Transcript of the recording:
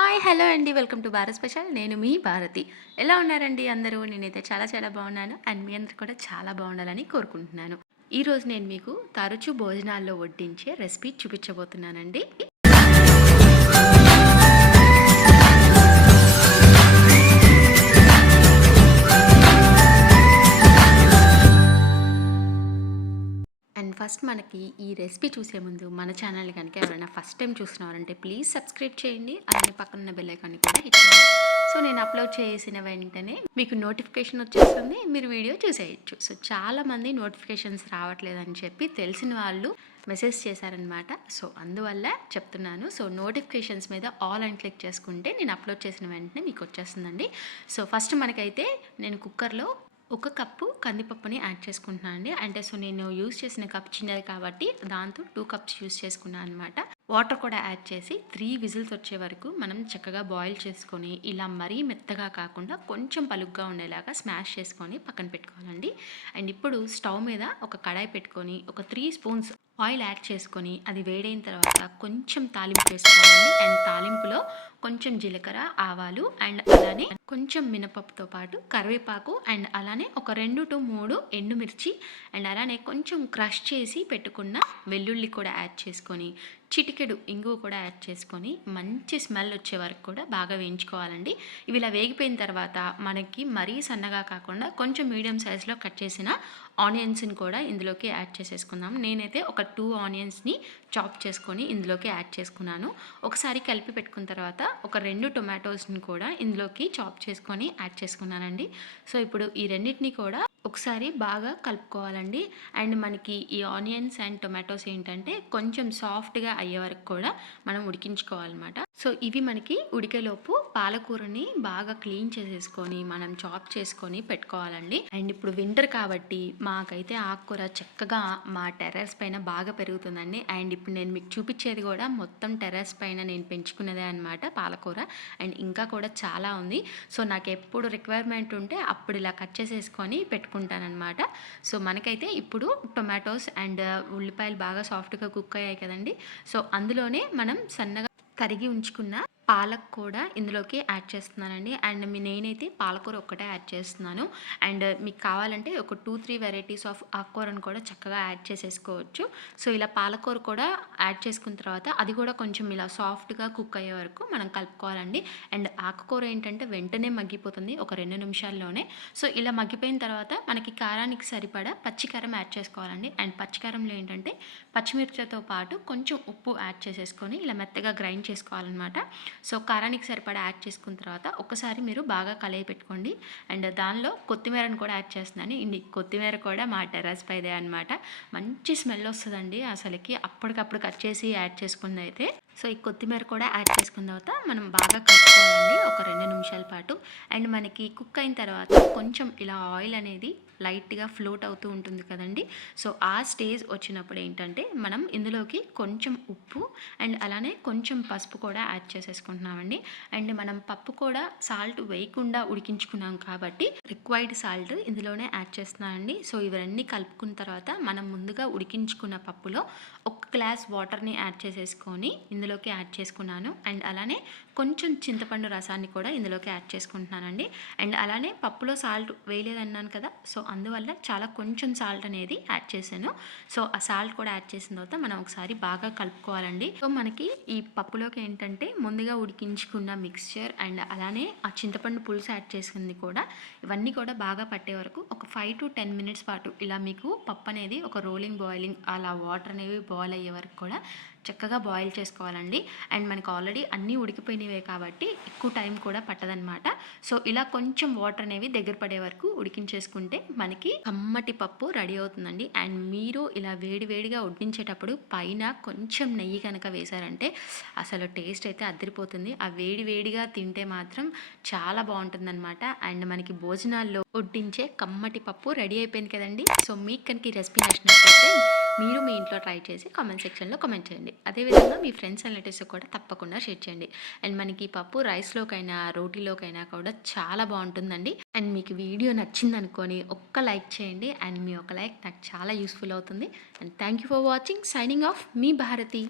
Hi hello అండి. Welcome to Bharat special. నేను మీ భారతి. ఎలా ఉన్నారండి అందరూ? నేనైతే చాలా చాలా బాగున్నాను. అండ్ మీ అందరు కూడా చాలా బాగుండాలని కోరుకుంటున్నాను. ఈరోజు నేను మీకు తరచూ భోజనాల్లో వడ్డించే రెసిపీ చూపించబోతున్నానండి. ఫస్ట్ మనకి ఈ రెసిపీ చూసే ముందు మన ఛానల్ కనుక ఎవరైనా ఫస్ట్ టైం చూస్తున్నారంటే ప్లీజ్ సబ్స్క్రైబ్ చేయండి. అలానే పక్కన ఉన్న బెల్ ఐకాన్ని కూడా హిట్ చేయండి. సో నేను అప్లోడ్ చేసిన వెంటనే మీకు నోటిఫికేషన్ వచ్చేస్తుంది. మీరు వీడియో చూసేయచ్చు. సో చాలామంది నోటిఫికేషన్స్ రావట్లేదని చెప్పి తెలిసిన వాళ్ళు మెసేజ్ చేశారనమాట సో అందువల్ల చెప్తున్నాను. సో నోటిఫికేషన్స్ మీద ఆల్ అండ్ క్లిక్ చేసుకుంటే నేను అప్లోడ్ చేసిన వెంటనే మీకు వచ్చేస్తుందండి. సో ఫస్ట్ మనకైతే నేను కుక్కర్లో ఒక కప్పు కందిపప్పుని యాడ్ చేసుకుంటున్నాను అండి. అంటే సో నేను యూస్ చేసిన కప్ చిన్నది కాబట్టి దాంతో టూ కప్స్ యూస్ చేసుకున్నాను అనమాట వాటర్ కూడా యాడ్ చేసి త్రీ విజిల్స్ వచ్చే వరకు మనం చక్కగా బాయిల్ చేసుకొని ఇలా మరీ మెత్తగా కాకుండా కొంచెం పలుగ్గా ఉండేలాగా స్మాష్ చేసుకొని పక్కన పెట్టుకోవాలండి. అండ్ ఇప్పుడు స్టవ్ మీద ఒక కడాయి పెట్టుకొని ఒక త్రీ స్పూన్స్ ఆయిల్ యాడ్ చేసుకొని అది వేడైన తర్వాత కొంచెం తాలింపు వేసుకోవాలండి అండ్ తాలింపులో కొంచెం జీలకర్ర ఆవాలు అండ్ అలానే కొంచెం మినపప్పుతో పాటు కరివేపాకు అండ్ అలానే ఒక రెండు టు మూడు ఎండుమిర్చి అండ్ అలానే కొంచెం క్రష్ చేసి పెట్టుకున్న వెల్లుల్లి కూడా యాడ్ చేసుకొని చిటికెడు ఇంగువ కూడా యాడ్ చేసుకొని మంచి స్మెల్ వచ్చే వరకు కూడా బాగా వేయించుకోవాలండి. ఇవి ఇలా వేగిపోయిన తర్వాత మనకి మరీ సన్నగా కాకుండా కొంచెం మీడియం సైజులో కట్ చేసిన ఆనియన్స్ని కూడా ఇందులోకి యాడ్ చేసేసుకుందాం. నేనైతే ఒక టూ ఆనియన్స్ని చాప్ చేసుకొని ఇందులోకి యాడ్ చేసుకున్నాను. ఒకసారి కలిపి పెట్టుకున్న తర్వాత ఒక రెండు టొమాటోస్ని కూడా ఇందులోకి చాప్ చేసుకొని యాడ్ చేసుకున్నానండి. సో ఇప్పుడు ఈ రెండింటిని కూడా ఒకసారి బాగా కలుపుకోవాలండి. అండ్ మనకి ఈ ఆనియన్స్ అండ్ టొమాటోస్ ఏంటంటే కొంచెం సాఫ్ట్గా అయ్యే వరకు కూడా మనం ఉడికించుకోవాలన్నమాట. సో ఇవి మనకి ఉడికేలోపు పాలకూరని బాగా క్లీన్ చేసేసుకొని మనం చాప్ చేసుకొని పెట్టుకోవాలండి. అండ్ ఇప్పుడు వింటర్ కాబట్టి మాకైతే ఆకుకూర చక్కగా మా టెర్రస్ పైన బాగా పెరుగుతుందండి. అండ్ ఇప్పుడు నేను మీకు చూపించేది కూడా మొత్తం టెర్రస్ పైన నేను పెంచుకున్నదే అనమాట పాలకూర. అండ్ ఇంకా కూడా చాలా ఉంది. సో నాకు ఎప్పుడు రిక్వైర్మెంట్ ఉంటే అప్పుడు ఇలా కట్ చేసేసుకొని పెట్టుకుంటానమాట సో మనకైతే ఇప్పుడు టొమాటోస్ అండ్ ఉల్లిపాయలు బాగా సాఫ్ట్గా కుక్ అయ్యాయి కదండి. సో అందులోనే మనం సన్నగా తరిగి ఉంచుకున్న పాలక్ కూడా ఇందులోకి యాడ్ చేస్తున్నానండి. అండ్ మీ నేనైతే పాలకూర ఒక్కటే యాడ్ చేస్తున్నాను. అండ్ మీకు కావాలంటే ఒక టూ త్రీ వెరైటీస్ ఆఫ్ ఆకుకూరను కూడా చక్కగా యాడ్ చేసేసుకోవచ్చు. సో ఇలా పాలకూర కూడా యాడ్ చేసుకున్న తర్వాత అది కూడా కొంచెం ఇలా సాఫ్ట్గా కుక్ అయ్యే వరకు మనం కలుపుకోవాలండి. అండ్ ఆకుకూర ఏంటంటే వెంటనే మగ్గిపోతుంది ఒక రెండు నిమిషాల్లోనే. సో ఇలా మగ్గిపోయిన తర్వాత మనకి కారానికి సరిపడా పచ్చికారం యాడ్ చేసుకోవాలండి. అండ్ పచ్చికారంలో ఏంటంటే పచ్చిమిర్చితో పాటు కొంచెం ఉప్పు యాడ్ చేసేసుకొని ఇలా మెత్తగా గ్రైండ్ చేసుకోవాలన్నమాట. సో కారానికి సరిపడా యాడ్ చేసుకున్న తర్వాత ఒకసారి మీరు బాగా కలయి పెట్టుకోండి. అండ్ దానిలో కొత్తిమీరను కూడా యాడ్ చేస్తున్నాను. ఇండి కొత్తిమీర కూడా మా టెర్రస్ పైదే అనమాట మంచి స్మెల్ వస్తుందండి అసలుకి. అప్పటికప్పుడు కట్ చేసి యాడ్ చేసుకుంది అయితే సో ఈ కొత్తిమీర కూడా యాడ్ చేసుకున్న తర్వాత మనం బాగా కలుపుకోవాలండి. ఒక అండ్ మనకి కుక్ అయిన తర్వాత కొంచెం ఇలా ఆయిల్ అనేది లైట్గా ఫ్లోట్ అవుతూ ఉంటుంది కదండి. సో ఆ స్టేజ్ వచ్చినప్పుడు ఏంటంటే మనం ఇందులోకి కొంచెం ఉప్పు అండ్ అలానే కొంచెం పసుపు కూడా యాడ్ చేసేసుకుంటున్నామండి. అండ్ మనం పప్పు కూడా సాల్ట్ వేయకుండా ఉడికించుకున్నాం కాబట్టి రిక్వైర్డ్ సాల్ట్ ఇందులోనే యాడ్ చేస్తున్నానండి. సో ఇవన్నీ కలుపుకున్న తర్వాత మనం ముందుగా ఉడికించుకున్న పప్పులో ఒక గ్లాస్ వాటర్ని యాడ్ చేసేసుకొని ఇందులోకి యాడ్ చేసుకున్నాను. అండ్ అలానే కొంచెం చింతపండు రసాన్ని కూడా ఇందులోకి యాడ్ చేసుకుంటున్నానండి. అండ్ అలానే పప్పులో సాల్ట్ వేయలేదన్నాను కదా సో అందువల్ల చాలా కొంచెం సాల్ట్ అనేది యాడ్ చేశాను. సో ఆ సాల్ట్ కూడా యాడ్ చేసిన తర్వాత మనం ఒకసారి బాగా కలుపుకోవాలండి. సో మనకి ఈ పప్పులోకి ఏంటంటే ముందుగా ఉడికించుకున్న మిక్స్చర్ అండ్ అలానే ఆ చింతపండు పులుసు యాడ్ చేసుకుంది కూడా ఇవన్నీ కూడా బాగా పట్టే వరకు ఒక ఫైవ్ టు టెన్ మినిట్స్ పాటు ఇలా మీకు పప్పు అనేది ఒక రోలింగ్ బాయిలింగ్ అలా వాటర్ అనేవి బాయిల్ అయ్యే వరకు కూడా చక్కగా బాయిల్ చేసుకోవాలండి. అండ్ మనకు ఆల్రెడీ అన్నీ ఉడికిపోయినవే కాబట్టి ఎక్కువ టైం కూడా పట్టదనమాట సో ఇలా కొంచెం వాటర్ అనేవి దగ్గర పడే వరకు ఉడికించేసుకుంటే మనకి కమ్మటి పప్పు రెడీ అవుతుందండి. అండ్ మీరు ఇలా వేడి వేడిగా వడ్డించేటప్పుడు పైన కొంచెం నెయ్యి కనుక వేశారంటే అసలు టేస్ట్ అయితే అదిరిపోతుంది. ఆ వేడి వేడిగా తింటే మాత్రం చాలా బాగుంటుందన్నమాట. అండ్ మనకి భోజనాల్లో వడ్డించే కమ్మటి పప్పు రెడీ అయిపోయింది కదండి. సో మీకు కనుక ఈ రెసిపీ నచ్చినట్లయితే మీరు మీ ఇంట్లో ట్రై చేసి కామెంట్ సెక్షన్లో కామెంట్ చేయండి. అదేవిధంగా మీ ఫ్రెండ్స్ అండ్ రిలేటివ్స్ కూడా తప్పకుండా షేర్ చేయండి. అండ్ మనకి పప్పు రైస్లోకైనా రోటీలోకైనా కూడా చాలా బాగుంటుందండి. అండ్ మీకు వీడియో నచ్చింది అనుకొని ఒక్క లైక్ చేయండి. అండ్ మీ ఒక లైక్ నాకు చాలా యూస్ఫుల్ అవుతుంది. And thank you for watching. Signing off me Bharati.